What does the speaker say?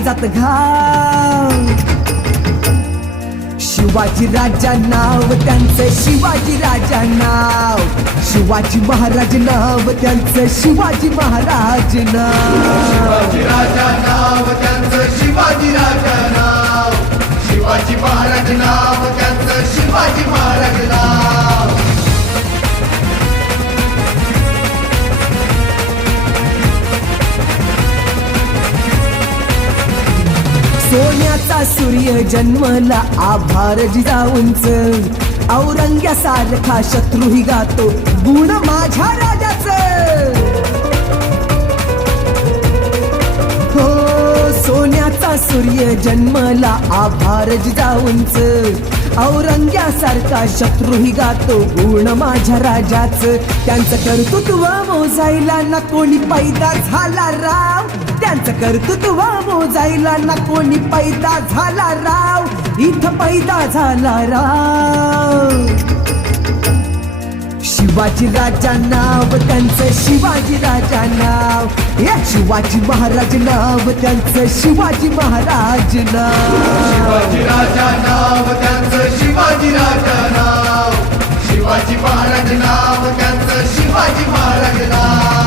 काळजात घाव. शिवाजी राजा नाव त्यांचं, शिवाजी राजा नाव. शिवाजी महाराज नाव त्यांचं, शिवाजी महाराज नाव. शिवाजी राजा नाव त्यांचं, शिवाजी राजा नाव. शिवाजी महाराज नाव त्यांचं, शिवाजी महाराज नाव. सोन्याचा सूर्य जन्मला आभार जिजाऊंच. औरंग्यासारखा शत्रूही गातो गुण माझ्या राजाचं. हो, सोन्याचा सूर्य जन्मला आभार जिजाऊंच. औरंग्यासारखा शत्रूही गातो गुण माझ्या राजाचं. त्यांचं कर्तृत्व मोजायला ना कोणी पैदा झाला राव. त्यांचं कर्तृत्व मोजायला ना कोणी पैदा झाला राव. इथं पैदा झाला राव. शिवाजी राजा नाव त्यांचं, शिवाजी राजा नाव. या शिवाजी महाराज नाव त्यांचं, शिवाजी महाराज नाव. शिवाजी राजा नाव त्यांचं, शिवाजी राजा नाव. शिवाजी महाराज नाव त्यांचं, शिवाजी महाराज नाव.